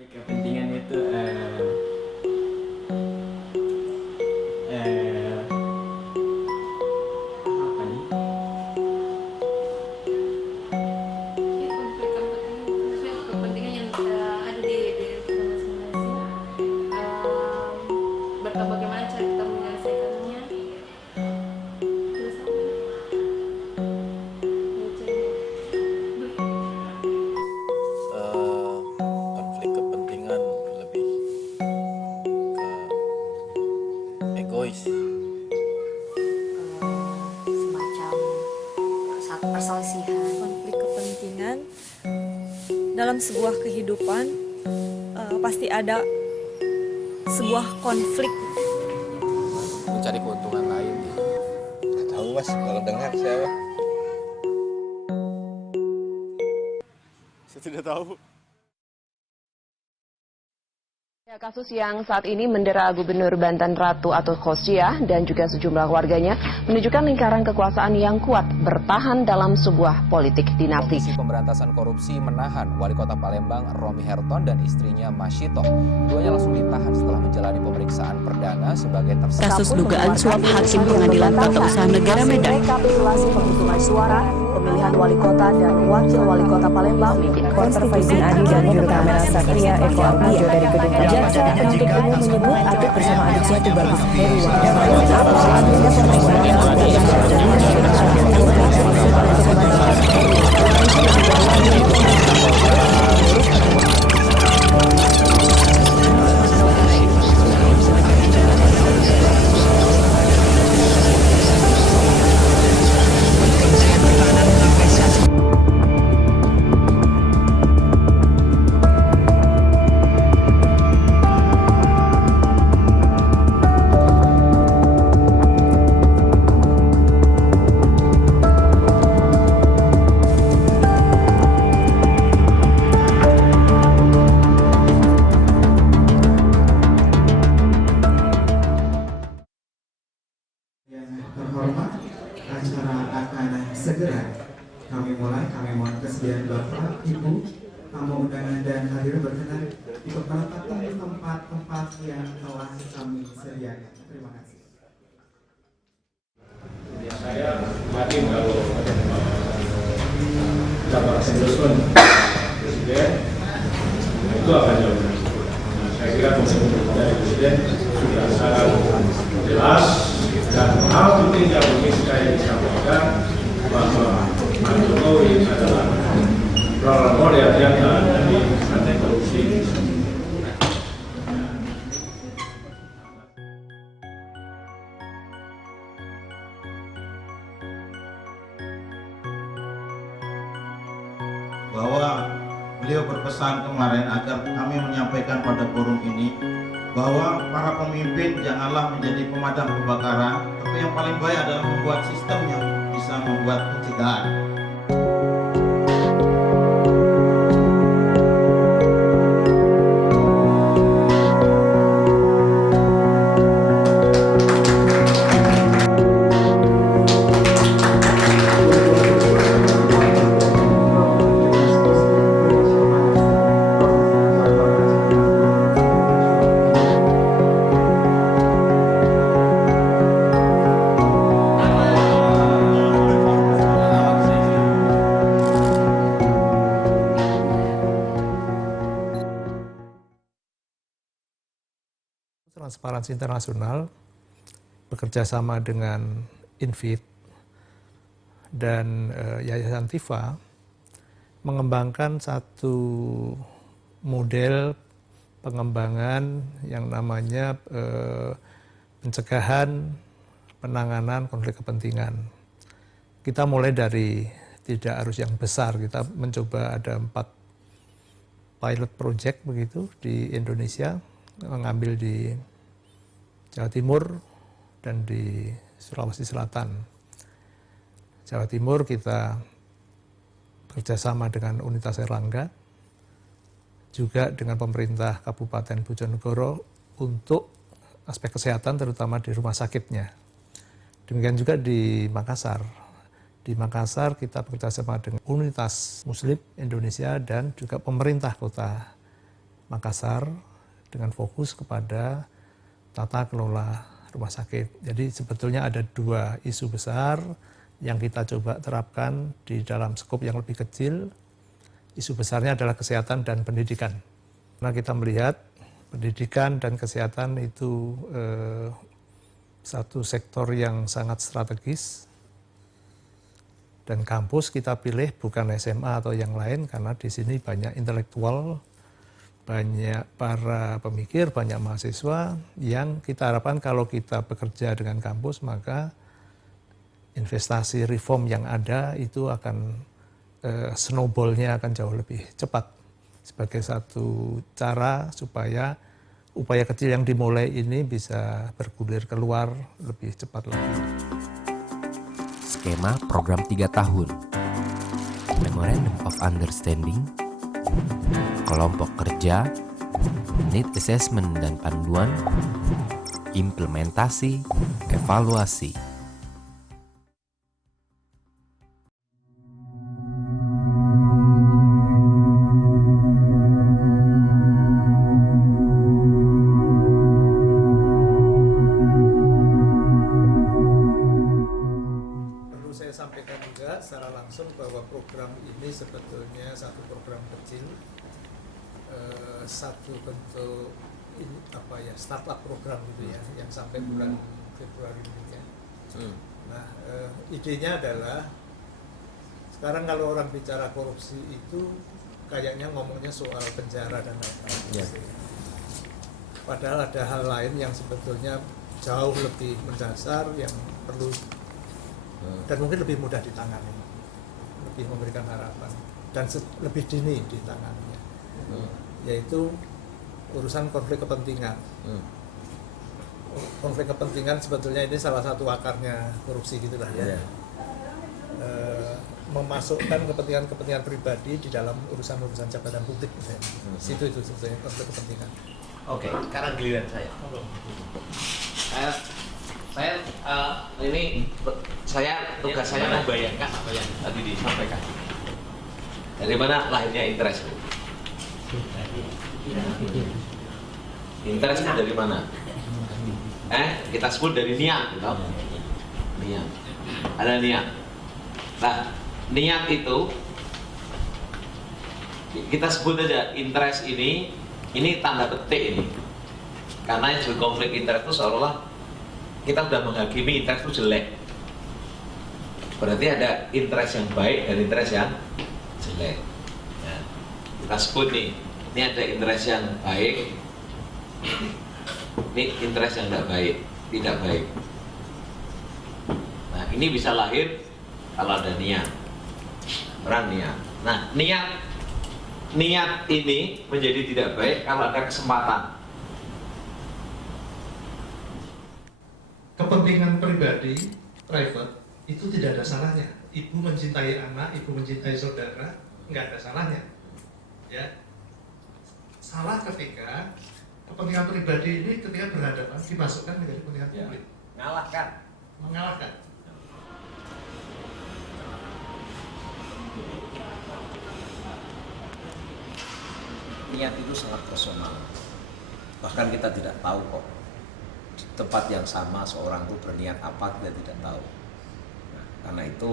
Kepentingan itu apa nih? Ya, kepentingan yang ada di kita masing-masing. Bagaimana cara kita menyelesaikannya? Terus apa? Konflik kepentingan lebih ke egois. Semacam satu perselisihan. Konflik kepentingan dalam sebuah kehidupan pasti ada sebuah konflik. Mencari keuntungan lain. Nggak tahu mas, kalau dengar siapa? Saya tidak tahu. Ya, kasus yang saat ini mendera Gubernur Banten Ratu Atut Khosyah dan juga sejumlah warganya menunjukkan lingkaran kekuasaan yang kuat bertahan dalam sebuah politik dinasti. Komisi Pemberantasan Korupsi menahan Wali Kota Palembang Romi Herton dan istrinya Masyito. Keduanya langsung ditahan setelah menjalani pemeriksaan perdana sebagai tersangka. Kasus dugaan suap Hakim Pengadilan Tata Usaha Negara Medan. Rekapitulasi penghitungan suara, pemilihan wali kota dan wakil wali kota Palembang. Reporter Faizin Adi dan juru kamera Satria Eko Armajo dari Gedung Jaksa penuntut umum menyebut Atut bersama adiknya Tubagus Heri Terhormat, acara akan segera kami mulai. Kami mohon kesediaan Bapak, Ibu, tamu undangan dan hadirin berkenan untuk menempatkan di tempat-tempat yang telah kami sediakan. Terima kasih. Ya, saya yakin kalau dapat endorsement Presiden itu akan jauh. Saya kira komitmen dari Presiden sudah sangat jelas. Dan hal penting yang ingin saya sampaikan bahwa Pak Jokowi adalah role model yang dari anti korupsi. Bahwa beliau berpesan kemarin agar kami menyampaikan pada forum ini bahwa para pemimpin janganlah menjadi pemadam kebakaran, tapi yang paling baik adalah membuat sistem yang bisa membuat pencegahan. Transparansi Internasional bekerja sama dengan Infit dan Yayasan Tifa mengembangkan satu model pengembangan yang namanya pencegahan penanganan konflik kepentingan. Kita mulai dari tidak harus yang besar, kita mencoba ada 4 pilot project begitu di Indonesia, mengambil di Jawa Timur dan di Sulawesi Selatan. Jawa Timur kita bekerjasama dengan Unitas Erlangga, juga dengan pemerintah Kabupaten Bojonegoro untuk aspek kesehatan terutama di rumah sakitnya. Demikian juga di Makassar. Di Makassar kita bekerjasama dengan Unitas Muslim Indonesia dan juga pemerintah kota Makassar dengan fokus kepada tata kelola rumah sakit. Jadi sebetulnya ada dua isu besar yang kita coba terapkan di dalam skop yang lebih kecil. Isu besarnya adalah kesehatan dan pendidikan. Nah, kita melihat pendidikan dan kesehatan itu satu sektor yang sangat strategis. Dan kampus kita pilih bukan SMA atau yang lain karena di sini banyak intelektual, banyak para pemikir, banyak mahasiswa yang kita harapkan kalau kita bekerja dengan kampus maka investasi reform yang ada itu akan snowball-nya akan jauh lebih cepat sebagai satu cara supaya upaya kecil yang dimulai ini bisa bergulir keluar lebih cepat lagi. Skema program 3 tahun, Memorandum of Understanding, kelompok kerja, need assessment dan panduan, implementasi, evaluasi. Secara langsung bahwa program ini sebetulnya satu program kecil, satu bentuk startup program gitu ya, yang sampai bulan Februari ini ya. Nah, idenya adalah sekarang kalau orang bicara korupsi itu kayaknya ngomongnya soal penjara dan lain-lain. Padahal ada hal lain yang sebetulnya jauh lebih mendasar yang perlu dan mungkin lebih mudah ditangani, lebih memberikan harapan dan lebih dini ditangani, yaitu urusan konflik kepentingan. Konflik kepentingan sebetulnya ini salah satu akarnya korupsi gitulah ya. Memasukkan kepentingan pribadi di dalam urusan jabatan publik misalnya. Situ itu sebetulnya konflik kepentingan. Oke, sekarang giliran saya. Tugas saya membayangkan apa yang tadi disampaikan. Dari mana lahirnya interest? Interest itu dari mana? Kita sebut dari niat, gitu. Niat. Ada niat. Nah, niat itu kita sebut aja interest ini tanda petik ini. Karena yang konflik interest itu seolah-olah kita sudah menghakimi interest itu jelek. Berarti ada interest yang baik dan interest yang jelek. Nah, kita sebut nih, ini ada interest yang baik, ini interest yang tidak baik. Nah, ini bisa lahir kalau ada niat, orang niat. Nah, niat ini menjadi tidak baik kalau ada kesempatan. Kepentingan pribadi, private, itu tidak ada salahnya. Ibu mencintai anak, ibu mencintai saudara, nggak ada salahnya. Ya, salah ketika kepentingan pribadi ini ketika berhadapan dimasukkan menjadi kepentingan publik. Mengalahkan. Niat itu sangat personal. Bahkan kita tidak tahu kok di tempat yang sama seorang itu berniat apa, kita tidak tahu. Nah, karena itu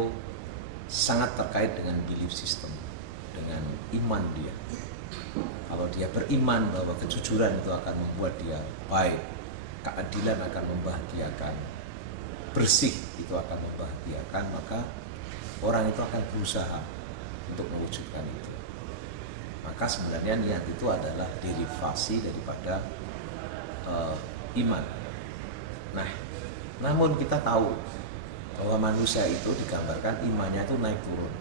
sangat terkait dengan belief system, dengan iman dia. Kalau dia beriman bahwa kejujuran itu akan membuat dia baik, keadilan akan membahagiakan, bersih itu akan membahagiakan, maka orang itu akan berusaha untuk mewujudkan itu. Maka sebenarnya niat itu adalah derivasi daripada iman. Nah, namun kita tahu bahwa manusia itu digambarkan imannya itu naik turun.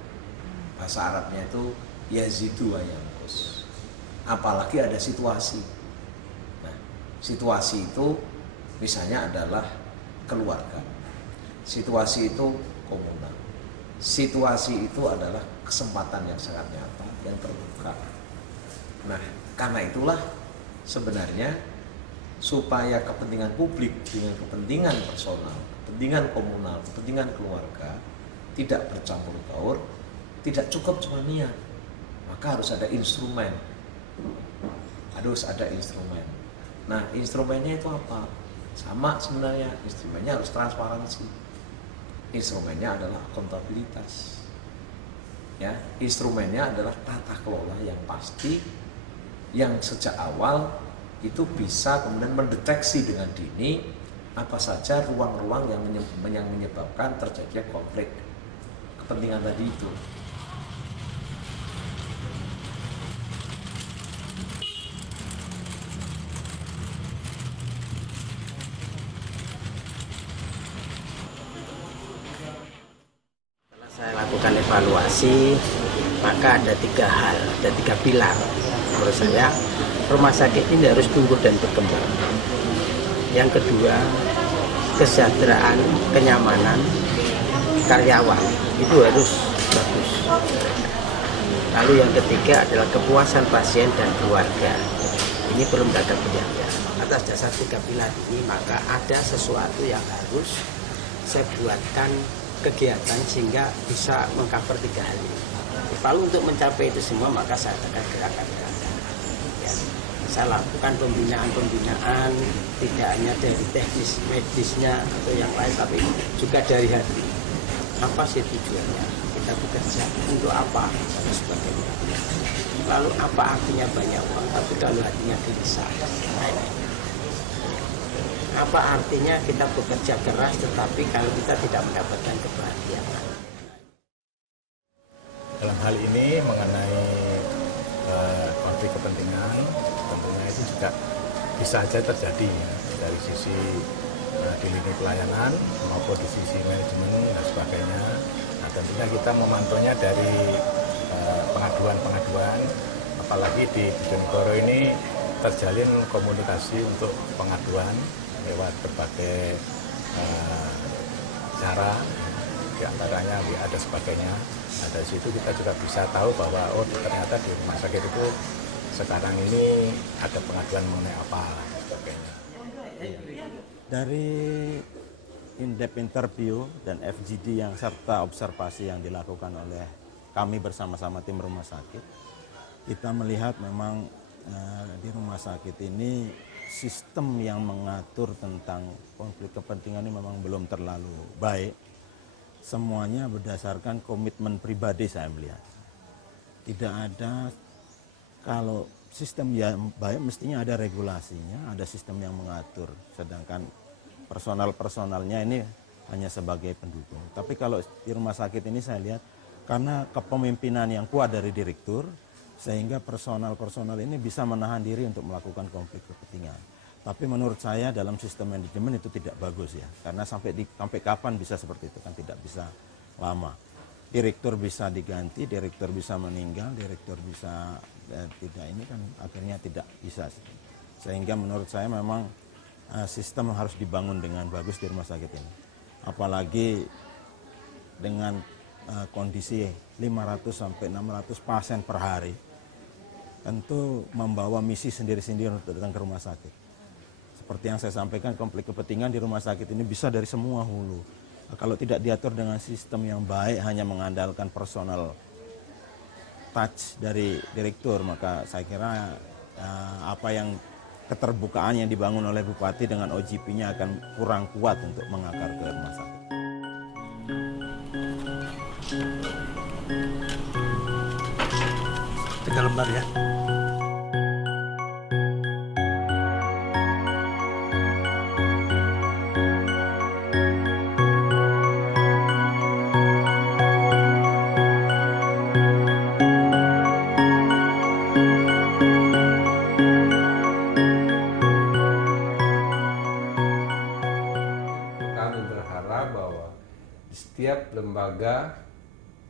Bahasa Arabnya itu yazidu wa yanqus. Apalagi ada situasi. Nah, situasi itu misalnya adalah keluarga. Situasi itu komunal. Situasi itu adalah kesempatan yang sangat nyata, yang terbuka. Nah, karena itulah sebenarnya supaya kepentingan publik dengan kepentingan personal, kepentingan komunal, kepentingan keluarga tidak bercampur baur, tidak cukup cuma niat, maka harus ada instrumen. harus ada instrumen. Nah, instrumennya itu apa? Sama sebenarnya, instrumennya harus transparansi. Instrumennya adalah akuntabilitas. Ya, instrumennya adalah tata kelola yang pasti, yang sejak awal itu bisa kemudian mendeteksi dengan dini apa saja ruang-ruang yang menyebabkan terjadinya konflik kepentingan tadi itu. Saya lakukan evaluasi, maka ada 3 hal, ada 3 pilar. Menurut saya, rumah sakit ini harus tumbuh dan berkembang. Yang kedua, kesejahteraan, kenyamanan karyawan itu harus bagus. Lalu yang ketiga adalah kepuasan pasien dan keluarga. Ini perlu mendapat penjaga. Atas dasar 3 pilar ini, maka ada sesuatu yang harus saya buatkan kegiatan sehingga bisa mengcover 3 hal ini. Lalu untuk mencapai itu semua maka saya tekan gerakan-gerakan. Ya, saya lakukan pembinaan, tidak hanya dari teknis medisnya atau yang lain, tapi juga dari hati. Apa sih tujuannya? Kita bekerja untuk apa? Dan sebagainya. Lalu apa artinya banyak uang? Tapi kalau hatinya gelisah, apa artinya kita bekerja keras tetapi kalau kita tidak mendapatkan kebahagiaan? Dalam hal ini mengenai konflik kepentingan, tentunya itu juga bisa saja terjadi dari sisi di lini pelayanan maupun di sisi manajemen dan sebagainya. Nah, tentunya kita memantaunya dari pengaduan-pengaduan, apalagi di Bojonegoro ini terjalin komunikasi untuk pengaduan lewat berbagai cara, diantaranya WA dan sebagainya. Nah, dari situ kita juga bisa tahu bahwa ternyata di rumah sakit itu sekarang ini ada pengaduan mengenai apa dan sebagainya. Dari in-depth interview dan FGD yang serta observasi yang dilakukan oleh kami bersama-sama tim rumah sakit, kita melihat memang di rumah sakit ini sistem yang mengatur tentang konflik kepentingan ini memang belum terlalu baik. Semuanya berdasarkan komitmen pribadi saya melihat. Tidak ada, kalau sistem yang baik mestinya ada regulasinya, ada sistem yang mengatur. Sedangkan personal-personalnya ini hanya sebagai pendukung. Tapi kalau di rumah sakit ini saya lihat karena kepemimpinan yang kuat dari direktur, sehingga personal-personal ini bisa menahan diri untuk melakukan konflik kepentingan. Tapi menurut saya dalam sistem manajemen itu tidak bagus ya, karena sampai kapan bisa seperti itu, kan tidak bisa lama. Direktur bisa diganti, direktur bisa meninggal, direktur bisa tidak, ini kan akhirnya tidak bisa. Sehingga menurut saya memang sistem harus dibangun dengan bagus di rumah sakit ini. Apalagi dengan kondisi 500 sampai 600 pasien per hari, tentu membawa misi sendiri-sendiri untuk datang ke rumah sakit. Seperti yang saya sampaikan, konflik kepentingan di rumah sakit ini bisa dari semua hulu. Nah, kalau tidak diatur dengan sistem yang baik, hanya mengandalkan personal touch dari direktur, maka saya kira apa yang keterbukaan yang dibangun oleh Bupati dengan OGP-nya akan kurang kuat untuk mengakar ke rumah sakit. Tiga lembar ya. Kami berharap bahwa di setiap lembaga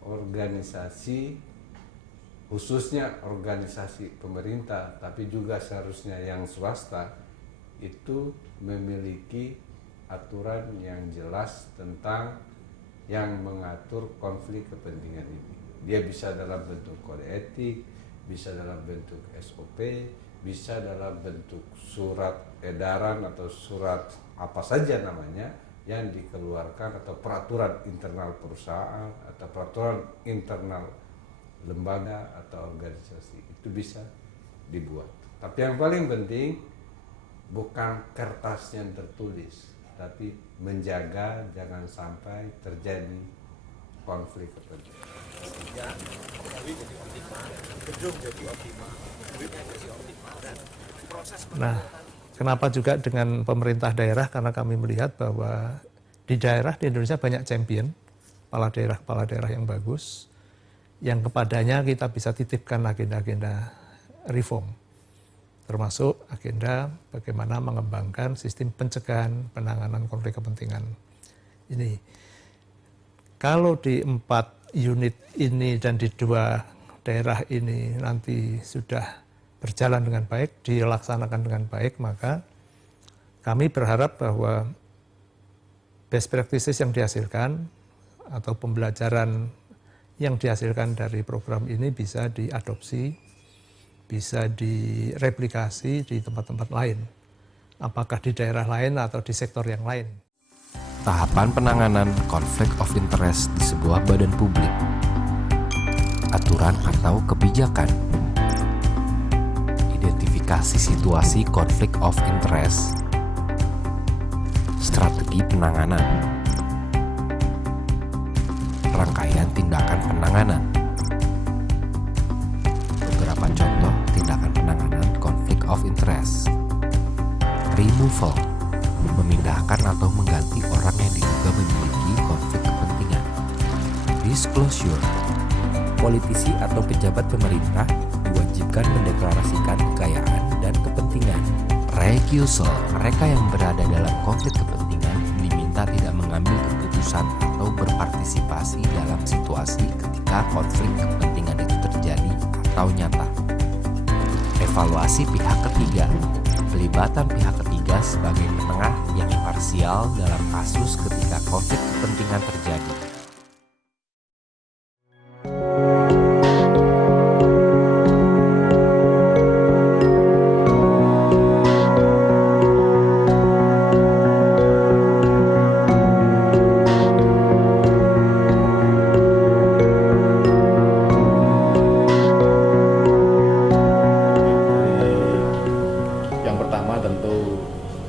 organisasi, khususnya organisasi pemerintah, tapi juga seharusnya yang swasta, itu memiliki aturan yang jelas tentang yang mengatur konflik kepentingan ini. Dia bisa dalam bentuk kode etik, bisa dalam bentuk SOP, bisa dalam bentuk surat edaran atau surat apa saja namanya yang dikeluarkan, atau peraturan internal perusahaan atau peraturan internal lembaga atau organisasi, itu bisa dibuat. Tapi yang paling penting bukan kertasnya yang tertulis, tapi menjaga jangan sampai terjadi konflik kepentingan. Nah, kenapa juga dengan pemerintah daerah? Karena kami melihat bahwa di daerah di Indonesia banyak champion, kepala daerah yang bagus, yang kepadanya kita bisa titipkan agenda-agenda reform, termasuk agenda bagaimana mengembangkan sistem pencegahan penanganan konflik kepentingan ini. Kalau di 4 unit ini dan di 2 daerah ini nanti sudah berjalan dengan baik, dilaksanakan dengan baik, maka kami berharap bahwa best practices yang dihasilkan atau pembelajaran yang dihasilkan dari program ini bisa diadopsi, bisa direplikasi di tempat-tempat lain, apakah di daerah lain atau di sektor yang lain. Tahapan penanganan konflik of interest di sebuah badan publik. Aturan atau kebijakan. Identifikasi situasi konflik of interest. Strategi penanganan. Rangkaian tindakan penanganan. Beberapa contoh tindakan penanganan konflik of interest. Removal, memindahkan atau mengganti orang yang diduga memiliki konflik kepentingan. Disclosure, politisi atau pejabat pemerintah diwajibkan mendeklarasikan kekayaan dan kepentingan. Recusal, mereka yang berada dalam konflik kepentingan diminta tidak mengambil keputusan atau berpartisipasi dalam situasi ketika konflik kepentingan itu terjadi atau nyata. Evaluasi pihak ketiga, pelibatan pihak ketiga sebagai penengah yang imparsial dalam kasus ketika konflik kepentingan terjadi.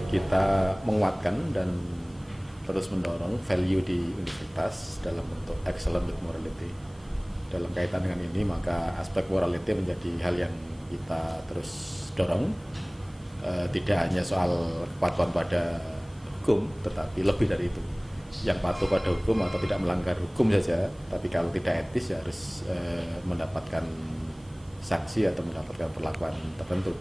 Kita menguatkan dan terus mendorong value di universitas dalam bentuk excellent with morality. Dalam kaitan dengan ini, maka aspek morality menjadi hal yang kita terus dorong. Tidak hanya soal kepatuhan pada hukum, tetapi lebih dari itu. Yang patuh pada hukum atau tidak melanggar hukum saja, tapi kalau tidak etis ya harus mendapatkan sanksi atau mendapatkan perlakuan tertentu.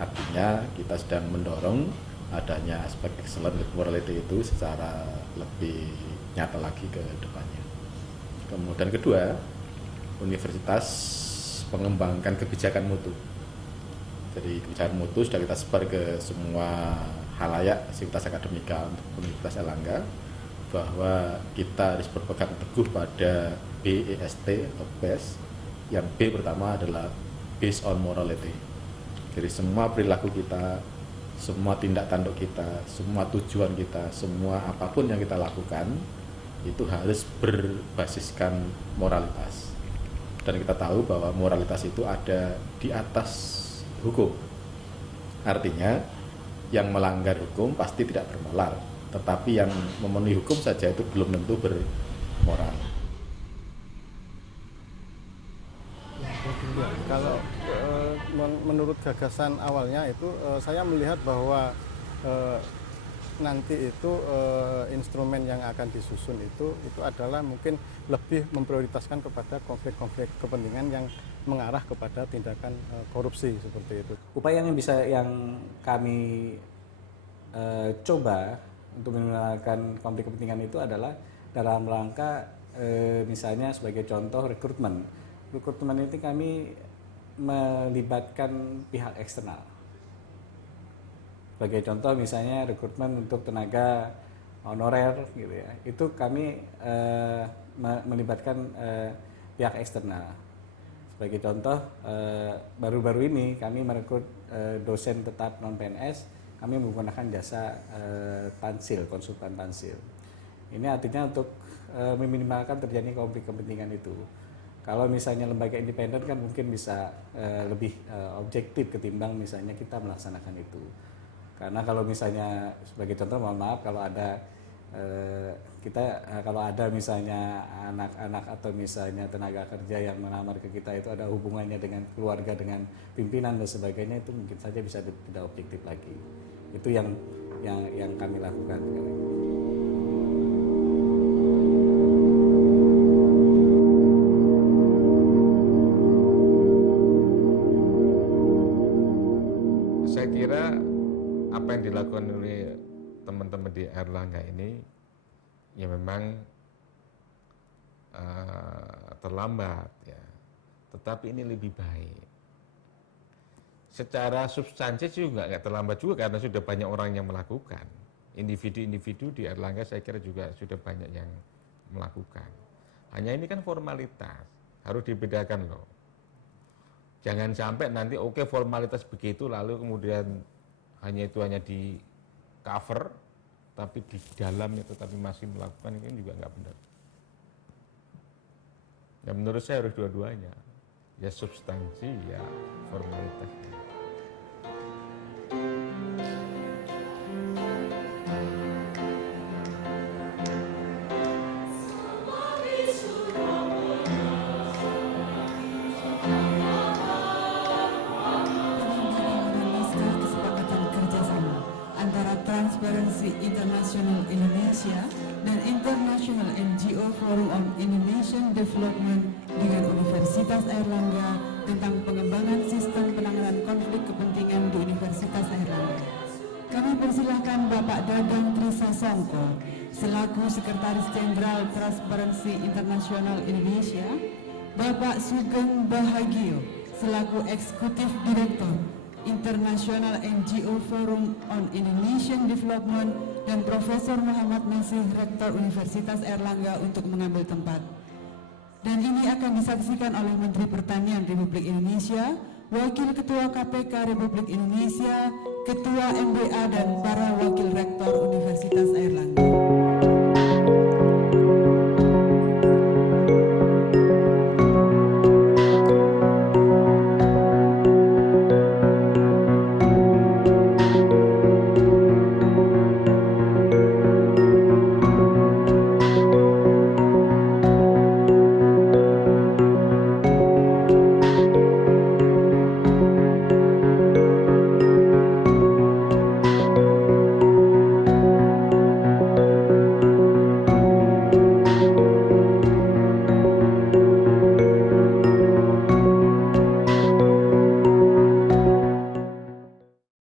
Artinya kita sedang mendorong adanya aspek excellent with morality itu secara lebih nyata lagi ke depannya. Kemudian kedua, universitas mengembangkan kebijakan mutu. Jadi kebijakan mutu sudah kita sebar ke semua halayak sivitas akademika untuk Universitas Airlangga, bahwa kita harus berpegang teguh pada BEST atau BEST, yang B pertama adalah based on morality. Jadi semua perilaku kita, semua tindak tanduk kita, semua tujuan kita, semua apapun yang kita lakukan itu harus berbasiskan moralitas. Dan kita tahu bahwa moralitas itu ada di atas hukum. Artinya yang melanggar hukum pasti tidak bermoral, tetapi yang memenuhi hukum saja itu belum tentu bermoral. Kalau menurut gagasan awalnya itu saya melihat bahwa nanti itu instrumen yang akan disusun itu adalah mungkin lebih memprioritaskan kepada konflik-konflik kepentingan yang mengarah kepada tindakan korupsi seperti itu. Upaya yang kami coba untuk mengenalkan konflik kepentingan itu adalah dalam rangka misalnya sebagai contoh rekrutmen. Rekrutmen itu kami melibatkan pihak eksternal. Sebagai contoh misalnya rekrutmen untuk tenaga honorer gitu ya. Itu kami melibatkan pihak eksternal. Sebagai contoh baru-baru ini kami merekrut dosen tetap non-PNS, kami menggunakan jasa tansil, konsultan tansil. Ini artinya untuk meminimalkan terjadi konflik kepentingan itu. Kalau misalnya lembaga independen kan mungkin bisa lebih objektif ketimbang misalnya kita melaksanakan itu. Karena kalau misalnya sebagai contoh, mohon maaf kalau ada kalau ada misalnya anak-anak atau misalnya tenaga kerja yang melamar ke kita itu ada hubungannya dengan keluarga, dengan pimpinan dan sebagainya, itu mungkin saja bisa tidak objektif lagi. Itu yang kami lakukan. Saya kira apa yang dilakukan oleh teman-teman di Airlangga ini ya memang terlambat ya, tetapi ini lebih baik. Secara substansi juga nggak terlambat juga karena sudah banyak orang yang melakukan. Individu-individu di Airlangga saya kira juga sudah banyak yang melakukan. Hanya ini kan formalitas, harus dibedakan loh. Jangan sampai nanti oke formalitas begitu lalu kemudian hanya di cover tapi di dalamnya tetapi masih melakukan, ini juga nggak benar. Ya menurut saya harus dua-duanya, ya substansi ya formalitasnya. Transparency International Indonesia dan International NGO Forum on Indonesian Development dengan Universitas Airlangga tentang pengembangan sistem penanganan konflik kepentingan di Universitas Airlangga. Kami persilahkan Bapak Dadang Trisasongko selaku Sekretaris Jenderal Transparency International Indonesia, Bapak Sugeng Bahagio selaku Eksekutif Direktur International NGO Forum on Indonesian Development, dan Profesor Muhammad Nasih, Rektor Universitas Airlangga untuk mengambil tempat. Dan ini akan disaksikan oleh Menteri Pertanian Republik Indonesia, Wakil Ketua KPK Republik Indonesia, Ketua MBA, dan para Wakil Rektor Universitas Airlangga.